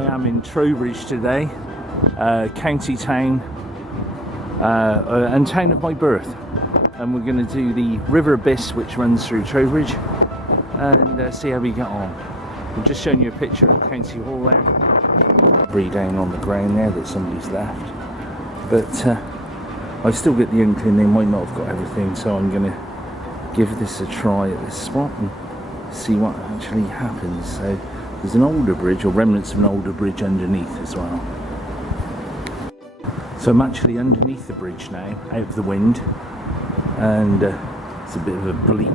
I am in Trowbridge today, county town and town of my birth, and we're going to do the River Biss, which runs through Trowbridge, and see how we get on. I'm just showing you a picture of the county hall there, debris down on the ground there that somebody's left, but I still get the inkling they might not have got everything, so I'm going to give this a try at this spot and see what actually happens. So there's an older bridge, or remnants of an older bridge underneath as well. So I'm actually underneath the bridge now, out of the wind, and it's a bit of a bleak,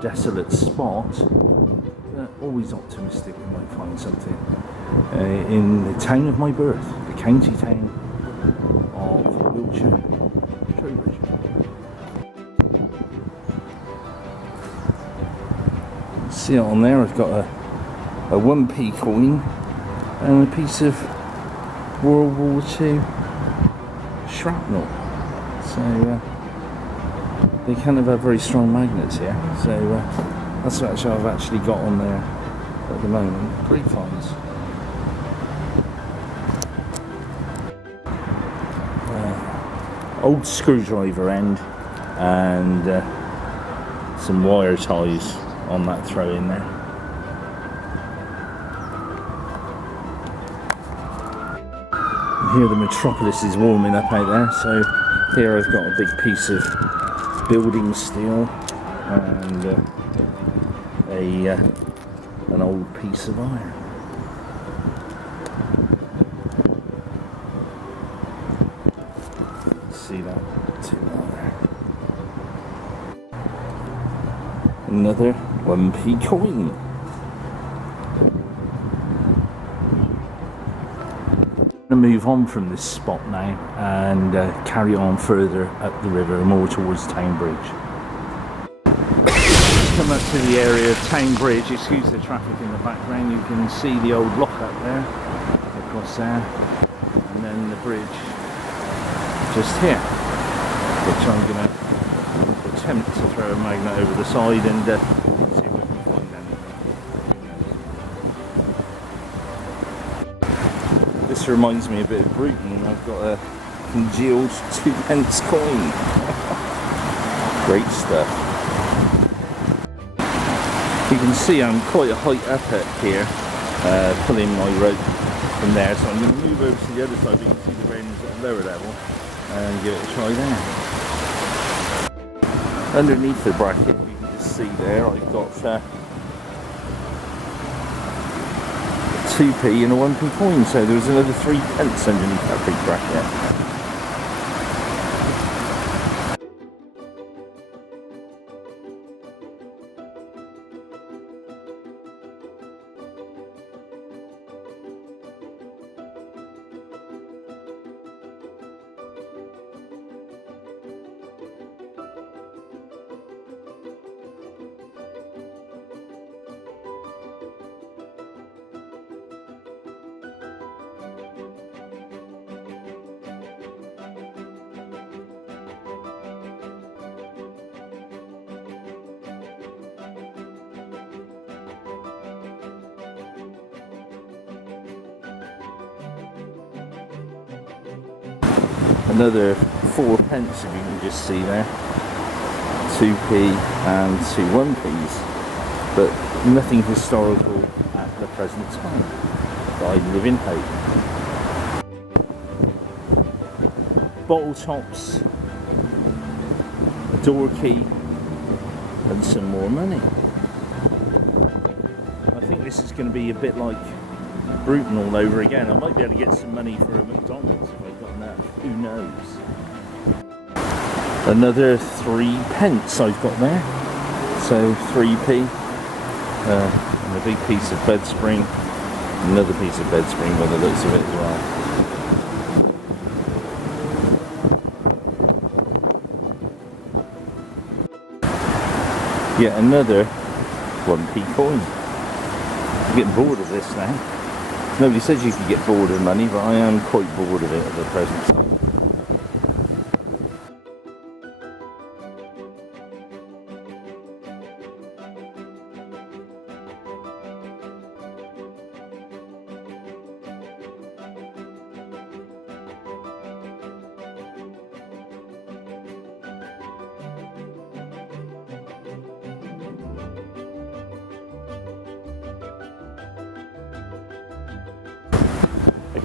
desolate spot, but always optimistic we might find something in the town of my birth, the county town of Wiltshire, Trowbridge. See it on there, I've got a 1p coin and a piece of World War II shrapnel. So they kind of have very strong magnets here. So that's what I've actually got on there at the moment. Great finds. Old screwdriver end and some wire ties on that throw in there. Here the metropolis is warming up out there, so here I've got a big piece of building steel and an old piece of iron. See that too well there. Another 1p coin. I'm going to move on from this spot now and carry on further up the river, more towards Town Bridge. Come up to the area of Town Bridge, excuse the traffic in the background, you can see the old lock up there, across there, and then the bridge just here, which I'm going to attempt to throw a magnet over the side and see if I can find anything. This reminds me a bit of Bruton. I've got a congealed 2p coin. Great stuff. You can see I'm quite a height up at here, pulling my rope from there, so I'm going to move over to the other side so you can see the rounds at a lower level and give it a try there. Underneath the bracket, you can just see there, I've got 2p and a 1p coin, so there was another 3p underneath that big bracket. Another 4p, if you can just see there, 2p and 2 1p's, but nothing historical at the present time. But I live in hope. Bottle tops, a door key, and some more money. I think this is going to be a bit like Bruton all over again. I might be able to get some money for a McDonald's if I've got enough. Who knows? Another 3p I've got there. So 3p. And a big piece of bed spring. Another piece of bed spring by the looks of it as well. Yet another 1p coin. I'm getting bored of this now. Nobody says you can get bored of money, but I am quite bored of it at the present time.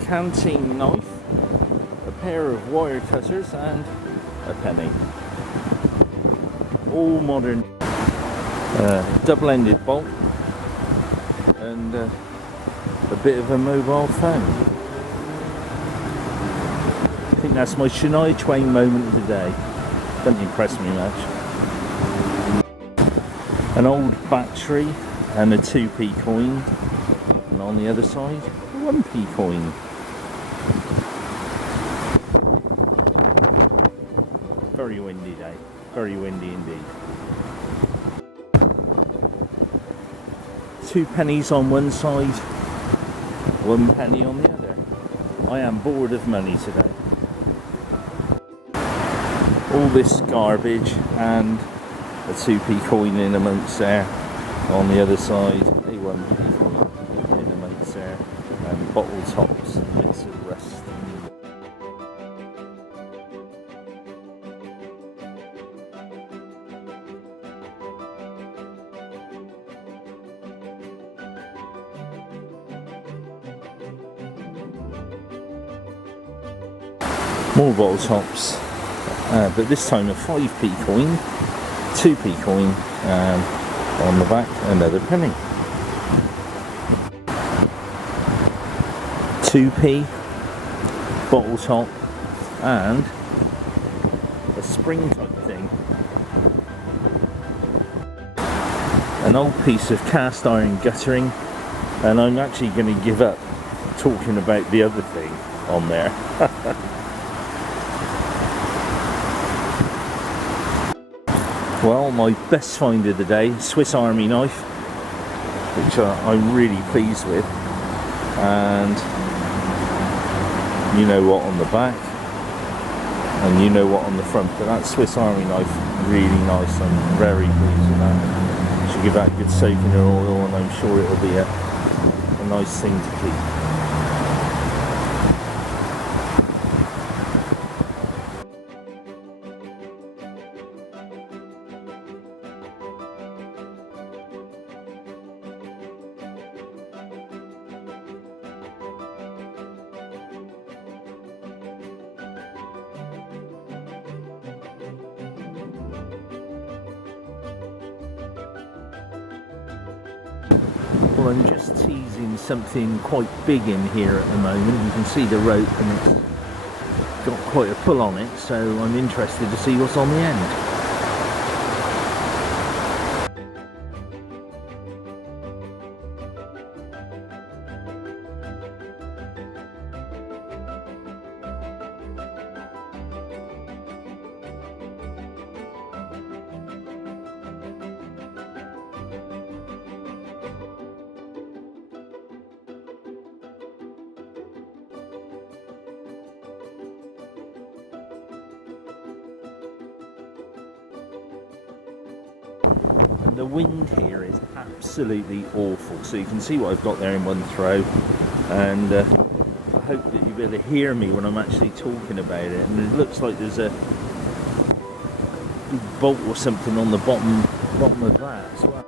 canteen knife, a pair of wire cutters and a penny. All modern. Double-ended bolt and a bit of a mobile phone. I think that's my Shania Twain moment of the day. Doesn't impress me much. An old battery and a 2p coin, and on the other side a 1p coin. Very windy day, very windy indeed. 2 pennies on one side, 1 penny on the other. I am bored of money today. All this garbage and a 2p coin in amongst there. On the other side, a 1p coin in amongst there, and bottle tops and bits of rust. More bottle tops, but this time a 5p coin, 2p coin, and on the back another penny. 2p, bottle top, and a spring type thing. An old piece of cast iron guttering, and I'm actually going to give up talking about the other thing on there. Well, my best find of the day, Swiss Army knife, which I'm really pleased with, and you know what on the back, and you know what on the front, but that Swiss Army knife, really nice. I'm very pleased with that. Should give that a good soak in oil, and I'm sure it'll be a nice thing to keep. Well, I'm just teasing something quite big in here at the moment. You can see the rope and it's got quite a pull on it, so I'm interested to see what's on the end. The wind here is absolutely awful, so you can see what I've got there in one throw, and I hope that you'll be able to hear me when I'm actually talking about it. And it looks like there's a big bolt or something on the bottom of that as well.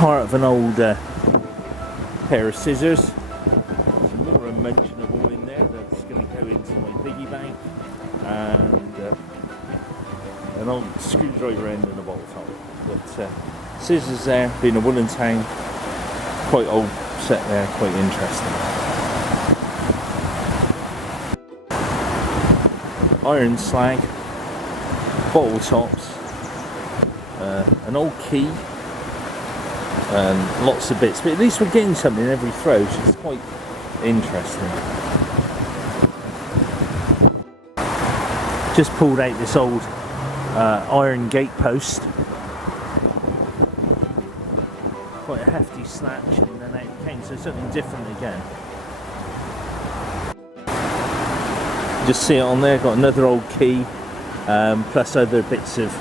Part of an old pair of scissors. Some more unmentionable in there that's going to go into my piggy bank, and an old screwdriver end and a bolt top. But scissors there, being a woolen tang, quite old set there, quite interesting. Iron slag, bottle tops, an old key, and lots of bits, but at least we're getting something every throw, which is quite interesting. Just pulled out this old iron gate post. Quite a hefty snatch and then out it came, so something different again. Just see it on there, got another old key, plus other bits of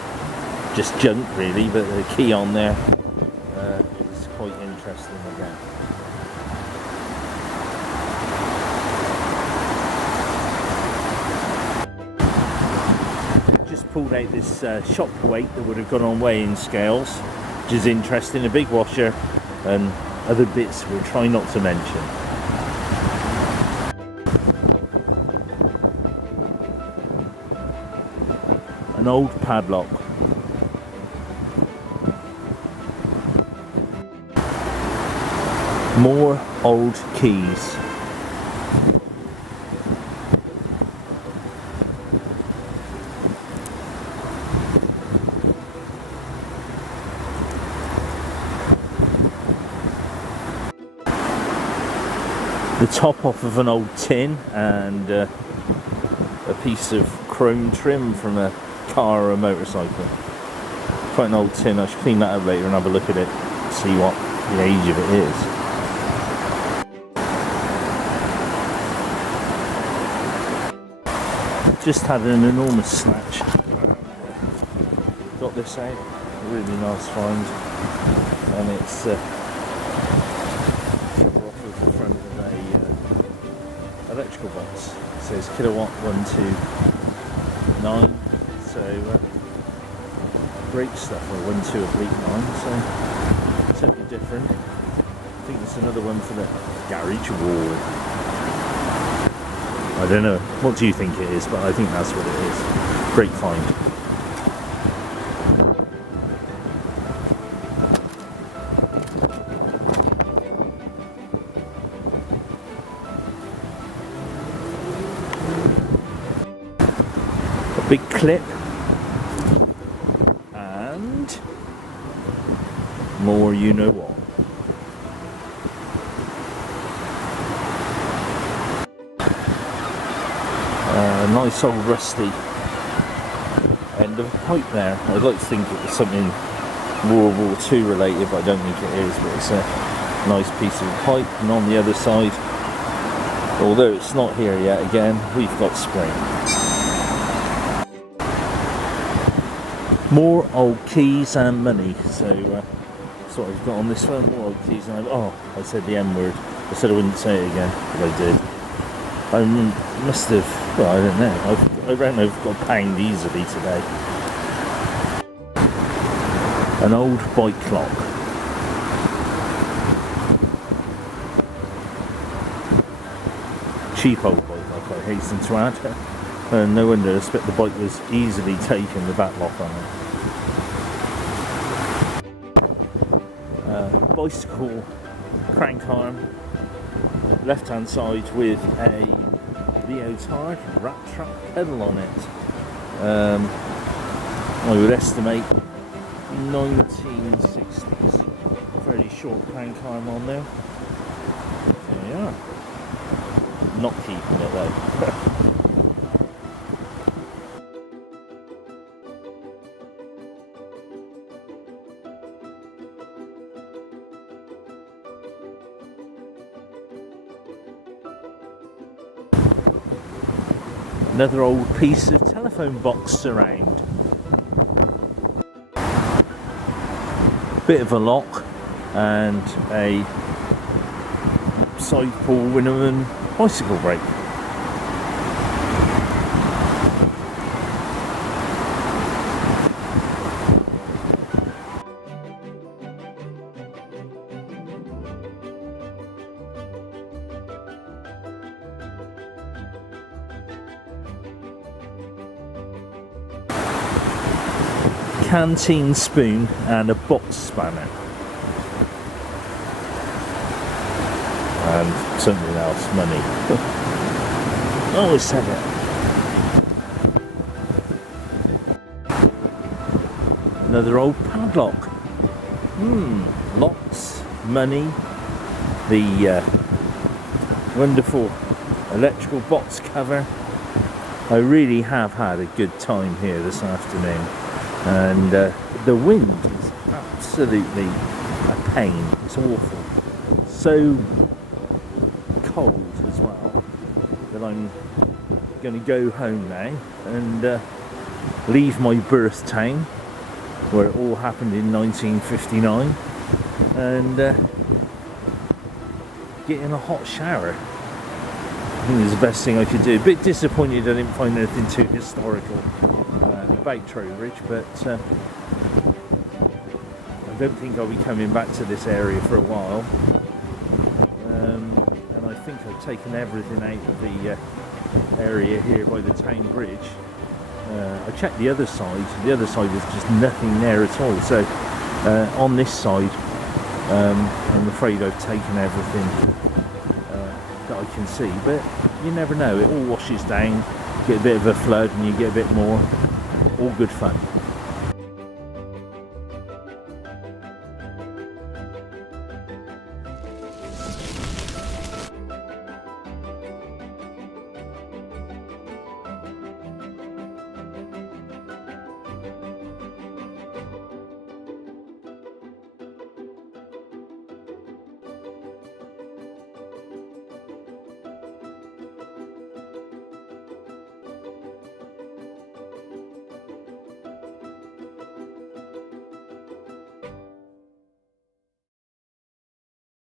just junk really, but the key on there is quite interesting again. Just pulled out this shop weight that would have gone on weighing scales, which is interesting, a big washer and other bits we'll try not to mention. An old padlock. More old keys. The top off of an old tin and a piece of chrome trim from a car or a motorcycle. Quite an old tin. I should clean that up later and have a look at it, see what the age of it is. Just had an enormous snatch. Got this out, really nice find, and it's off of the front of a electrical box. It says kilowatt 129, so brake stuff, or 12 oblique 9, so totally different. I think it's another one for the garage wall. I don't know, what do you think it is, but I think that's what it is. Great find. A big clip. And more you know what. Nice old rusty end of a pipe there. I'd like to think it was something World War II related, but I don't think it is, but it's a nice piece of pipe. And on the other side, although it's not here yet, again, we've got spring. More old keys and money, so that's what I've got on this one. More old keys and oh, I said the M word. I said I wouldn't say it again, but I did. I must have, well, I don't know, I reckon I've got pound easily today. An old bike clock. Cheap old bike clock, I hasten to add. And no wonder, I expect the bike was easily taken, the back lock on it. Bicycle crank arm. Left hand side with a leotard rat trap pedal on it. I would estimate 1960s. Fairly short crank arm on there. There you are. Not keeping it though. Another old piece of telephone box surround. Bit of a lock and a side pull Winnerman bicycle brake. Canteen spoon and a box spanner. And something else, money. Oh, I said it. Another old padlock. Locks, money, the wonderful electrical box cover, I really have had a good time here this afternoon, and the wind is absolutely a pain. It's awful. So cold as well that I'm going to go home now and leave my birth town where it all happened in 1959 and get in a hot shower. I think it's the best thing I could do. A bit disappointed I didn't find anything too historical about Trowbridge, but I don't think I'll be coming back to this area for a while. And I think I've taken everything out of the area here by the town bridge. I checked the other side. The other side was just nothing there at all. So on this side, I'm afraid I've taken everything that I can see, but you never know. It all washes down, get a bit of a flood and you get a bit more. All good fun.